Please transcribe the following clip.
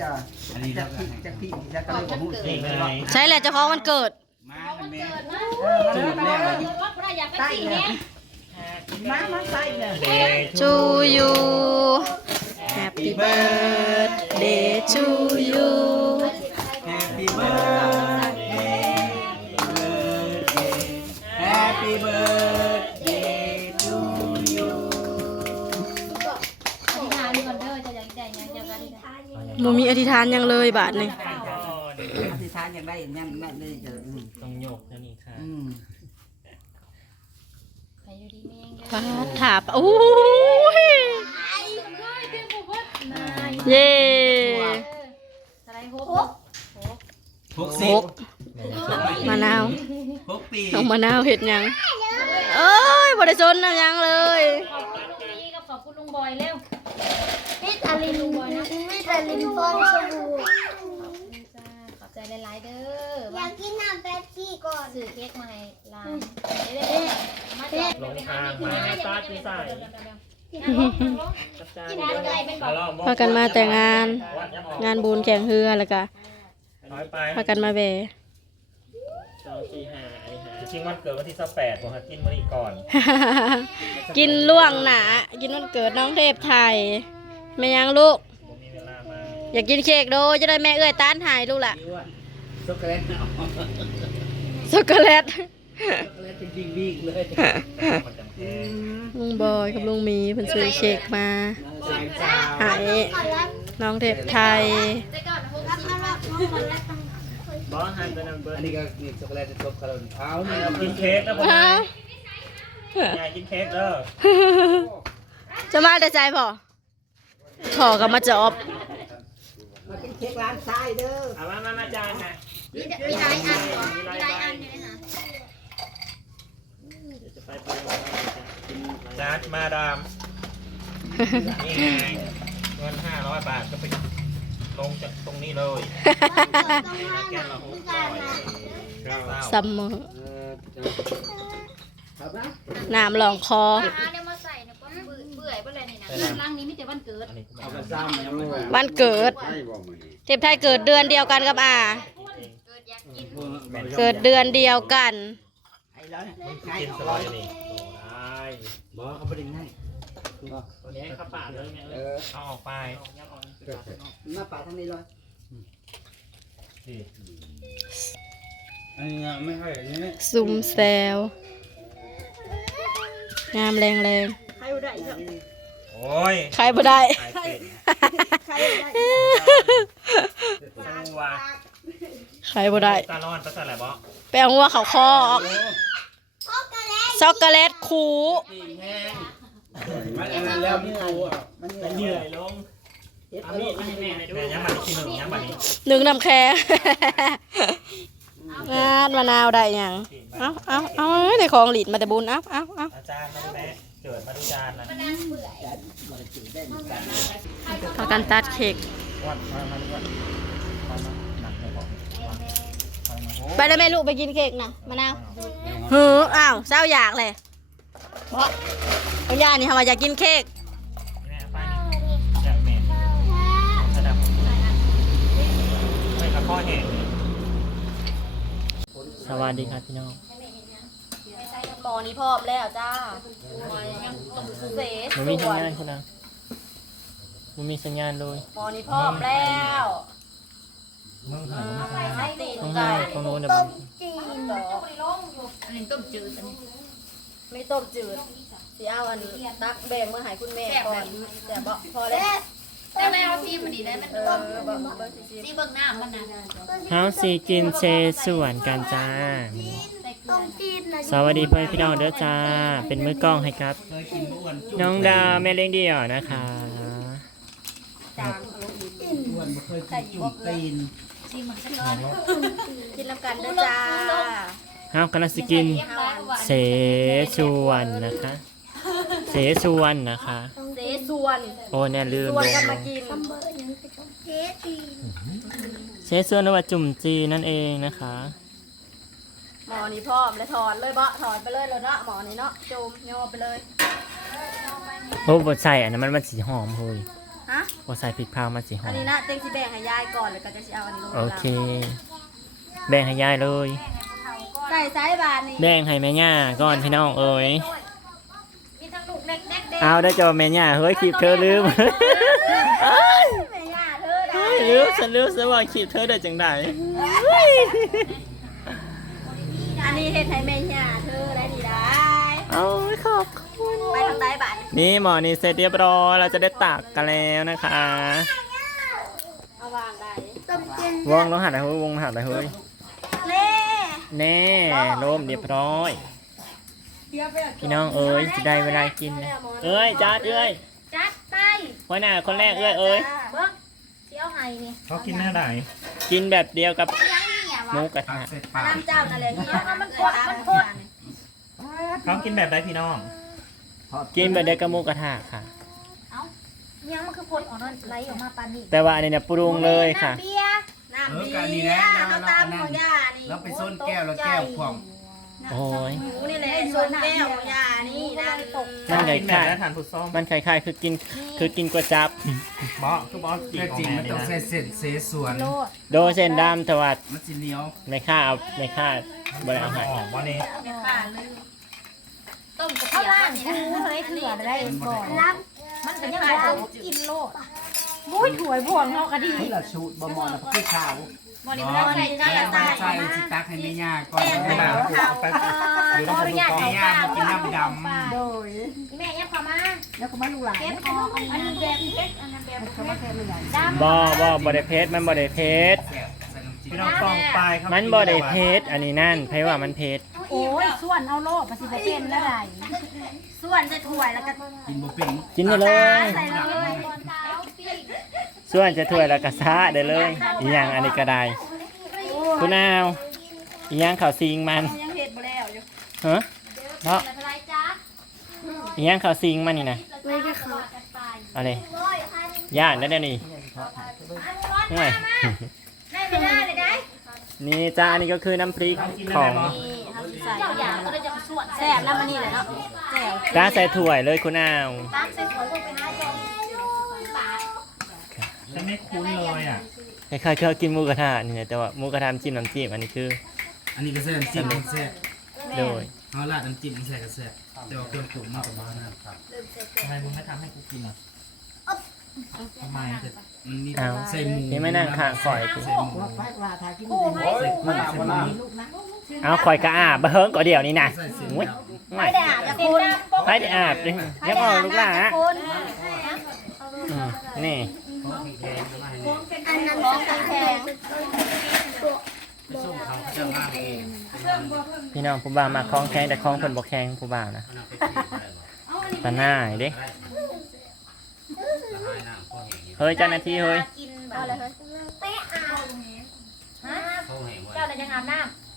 จ้ะอันนี้จัเรากก็พี่จักพี่จักกระโดดหูเสียงเลยใช่แหละเจ้าของมันเกิดมาแม่จูบแล้วอายุว่าเราอยากไปใต้สีเลยเนี้ยมามาใต้เลย to you Happy birthday to you อธิษฐานหยังเลยบาทนี่อธิษฐานอยากได้อย่างนั้นนั่นเลยจ้ะอืมต้องโยกแล้วนี่ค่ะอืมใครอยู่ดีแม่งพาถาบโอ้ยเย้สไลด์ฮกหกหสิบกมะนาวหกปีน้องมะนาวเห็ดหยังเอ้ยบ่ได้สนน้ำหยังเลย ขอบคุณลุงนี้กับขอบคุณลุงบอยเร็วนี่ตาลินไม่ตา ลินฟองสบู่จ้าขอบใจหลายๆเด้ออยากกินน้ำแป๊บซี่ก่อนซื้อเค้กมาให้ร้านเด้อมาเด้อลงทางมาให้ตาดีใส่กินอะไรเป็นบอกพากันมาแต่งงาน งานบุญแข่งเรือแล้วก็น้อยไปพากันมาแบสองสี่ห้าอันนี้ห้าจริงวันเกิดวันที่สิบแปดผมหากินมื้อนี้ก่อนกินล่วงหนากินวันเกิดน้องเทพไทยแม่ยังลูก อยากกินเค้กโดจะได้แม่เอ้ยต้านหายลูกล่ะช็อกโกแลตเอาช็ช็อกอกโกแลตโกแลตเป็นบิ๊กๆเลยมันจำแพงลุงบอยกับลุงหมีเพิ่นซื้อเค้กมาสายจ้าใหายน้องเทพไทยรับมารับน้องคนละตั้งบอสหันไปนำเบิร์อัดนนี้ก็นี่ช็อกโกแลตช็อกโกแลตเอานี่กินเค้กแล้วผมฮะยายกินเค้กเด้อจะมาแต่ใจพอขอกับมาจอบมากิน เค้กร้านทรายเด้อเอามามามาจานนะมีมีหลายอันก่อนมีหลายอันอยู่นะจะไปไปจานมาดาม นี่ไงเงินห้าร้อยบาทก็ไปลงจากตรงนี้เลยต้องให้หนังพิการนะเศร้า ซัมเมอร์เออครับนะน้ำลองคอ อ่าเดี๋ยวมาใส่เนี่ยก็ เบื่อเบื่อไปเลยนี่นะร่างนี้มีแต่วันเกิดอันนี้เอาไปซ้ำยังไม่ไหววันเกิดเทพไทยเกิดเดือนเดียวกันกับอาเกิดอยากกินเกิดเดือนเดียวกัน ไอ้แล้วเนี่ยง่ายกินสร้บาอยยนี่ได้บอกเขาไม่ได้ง่ายตัวนี้ข้าป่าเลยไงเออเอาออกไปหน้าป่าทางนี้เลยอันนี้ไม่ให้อันนี้ซุมแซวงามแรงแรง โอ้ยใครบ่ได้ ขายเป็นตัวใครบ่ได้ตาลอนภาษาอะไรบ่ไปเอาหัวเขาคอออกช็อกโกแลตคูมันอันนั้นแล้วนี่เอาอะมันเหนื่อยลงเอามีดมาให้แม่หน่อยด้วยยังบัดนี้ที่หนึ่งยังบัดนี้หนึ่งน้ำแข็งงานมะนาวได้ยัง เอาเอาเอาในของหลีดมาแต่บุญเอาเอาเอาอาจารย์มาดูแม่ เกิดมาดูจานนะพากันตัดเค้กวัดมามาดูวัดมามาหนักเลยบอกไปได้ไหมลูกไปกินเค้กนะมะนาวเฮ้ออ้าวเศร้าอยากเลยบอกเอาย่านี่ทำไมอยากกินเค้กแม่ไปนี่อยากแม่ระดับไม่กระข้อแห้งสวัสดีครับพี่น้องหมอ นี้พร้อมแล้วจ้าเสมันมีสัญญาณคุณนะมันมีสัญญาณเลยหมอนี้พร้อมแล้วมึงหายมึงหายให้ตีนต้องไก่ให้ตรงโน้นเดี๋ยวผมดอกอันนี้ต้มจืดอันนี้ไม่ต้มจืดสีเอาอันนี้ตักแบ่งมาให้คุณแม่ก่อนแต่บอกพอแล้วแต่แม่เอาซีมันดีได้มันเออบอกเบอร์สี่สิบซีเบิ่งหน้ามันนะ เฮาสีกินเชส่วนกันจ้าใส่เกลื ต้อมจีนนะสวัสดีเพื่อนพี่น้องเด้อจ้า เป็นมือกล้องให้ครับเคยกินอ้วนจุ่มน้องดาวแม่เลี้ยงเดี่ยวนะคะจางอ้วนไม่เคยกินจุ่มตีนซีมันจะร้อนกินน้ำกันเด้อจ้าเฮากำลังสิกิน เสชวนนะคะ เสชวนนะคะ เสส่วน โอ้เนี่ยลืมส่วนเลยกันมากินเบอร์ยังติดกับเทสตีเสชวนหรือว่าจุ่มจีนั่นเองนะคะ หมอนี้พร้อมเลยถอนเลยบ่ถอนไปเลยเลยเนาะหมอนี้เนาะจุ่มโยไปเลยโอ้บดใส่อันนั้นมันมันสีหอมเฮ้ยฮะว่าใส่พริกเผามาสิหออันม นี้นะเต็งสิแบ่งให้ยายก่อนแล้วก็จะสิเอาอันนี้ลงโอเค แบ่งให้ยายเลย ใส่สายบานนี่แบ่งให้แม่ย่าก่อนพี่น้องเอ้ยมีทั้งลูกเล็กเด็กเด็กเอาได้เจอแม่ย่าเฮ้ยคลิปเธอลืม แม่ย่าเธอได้เฮ้ยลืมฉันลืมซะว่าคลิปเธอได้จังไดอัน นี้เฮ็ดให้แม่ย่าเธอได้ดีได้เอาขอบคุณ ไปทางใต้บานนี่นี่หมอนี่เสร็จเรียบร้อยเราจะได้ตักกันแล้วนะคะเอาวางได้ต้มกินวงต้องหัดอะไรเฮ้ยวงหัดอะไรเฮ้ยเน่แน่ร่มเรียบร้อยพี่น้องเอ้ยจะได้เวลากินนะเอ้ยจ้าเอ้ยจัดไปหัวหน้าคนแรกเอ้ยเอ้ยเบิ้งเที่ยวไห้นี่เขากินหน้าไหนกินแบบเดียวกับยังเนี่ยวะ หมูกระทะเสร็จปากน้ำเจ้านั่นแหละนี่เอามันกดมันกดเขากินแบบไดพี่น้องกินแบบเดียวกับหมูกระทะค่ะ ยังมันคือพดออกนั่นไหลออกมาปานนี้แต่ว่าอันนี้เนี่ยปรุงเลยค่ะ น้ำเบียร์น้ำเออดีการนี้แหละเขาตามของย่านี่แล้วไปส้นแก้วแล้วแก้วพอง โอ้ย หมูนี่แหละส่วนแก้วของย่านี่นั่นตกมันคกินแบบล้ายแล้วทานผู้ส้มๆมันคล้ายๆคือกินคือกินก๋วยจับบอคือบอสจริงมันต้องใส่เส้นเสสวนโดยเส้นดำแต่ว่ามันสิเหนียวในข้าเอาในข้าบริเอาให้วันนี้ต้มกับเขาเพียล่างคูให้เถื่อได้ก่อนรับมันก็ยังบอกกินโลด บุ้ยถวยพวงเขาก็ดีนี่เราชูดบะมอนแล้วก็ข้าวบ่นี่บ่ได้ใส่ย่าใส่ใส่ใส่สิตักให้แม่ย่าก่อนแม่เวลาเขาเขาขออนุญาตแม่เขาย่าป้ามากินน้ำดำโดยแม่ยังเข้ามาแล้วก็มาลูกหลานเก็บออกอันนี้แบบเล็กอันนั้นแบบเขามาแทนลูกหลานดำบ่บ่บ่ได้เพชรมันบ่ได้เพชรแซ่บใส่น้ำจิ้มพี่น้องฟองปลายมันบ่ได้เพชรอันนี้นั่นเพราะว่ามันเพชรโอ้ยส่วนเอาโลดมาสิบ่เป็นแล้วได้ส่วนจะถ้วยแล้วก็กินบ่เป็นกินได้เลยใส่เลยบนเท้าปีก ส่วนจะถ้วยแล้วก็ซะได้เลยอีหยังอันนี้ก็ได้คุณอาวอีหยังข้าวซิงมันยังเฮ็ดบ่แล้วอยู่ฮะเนาะแต่ไรจ้าอีหยังข้าวซิงมันนี่นะไม่ได้เขากันไปเอาเลยย่านได้เดี๋ยวนี้ห่วยได้ไม่ได้เลยได้นี่จ้าอันนี้ก็คือน้ำพริกของนี่เฮาสิใส่เจ้าอยากก็เลยจะส่วนแซ่บแล้วมันนี่แหละเนาะแซ่บจ้าใส่ถ้วยเลยคุณอาวตักใส่สวยพวกไปหาจอมปาก จะไม่คุ้นเลยอะ คล้ายๆเคยกินหมูกระทะนี่แหละแต่ว่าหมูกระทะน้ำจิ้มน้ำจิ้มอันนี้คือ อันนี้ก็แซ่บน้ำจิ้มมันแซ่บโดยเอาราดน้ำจิ้มมันแซ่บก็แซ่บแต่ว่าเครื่องปรุงมากกว่าบ้านนะครับทำไมมึงไม่ทำให้กูกินอะทำไมแต่มันมีเอาใส่หมูนี่ไม่นั่งข้างข่อยกูใส่หมูไปว่าถ่ายกินใส่กุ้งใส่หมูลูกนะเอาข่อยกระอาบเบิ้งก็เดี๋ยวนี้นะใส่เส้นอุ้ยดำไม่ได้อาบจากคุณให้ได้อาบดิยังออกลูกหลานอะ คุณอืมนี่อันนั้นของแพงส้มเขาเขาจะล่างเองพี่น้องผู้บ่าวมาคล้องแข้งแต่คล้องคนบ่แข้งผู้บ่าวนะตาหน้าไอ้เด้เฮ้ยเจ้าหน้าที่เฮ้ย กินแบเอาบเลยเฮ้ยเป๊ะเอาฮะเจ้าน่ะยังอาบน้ำ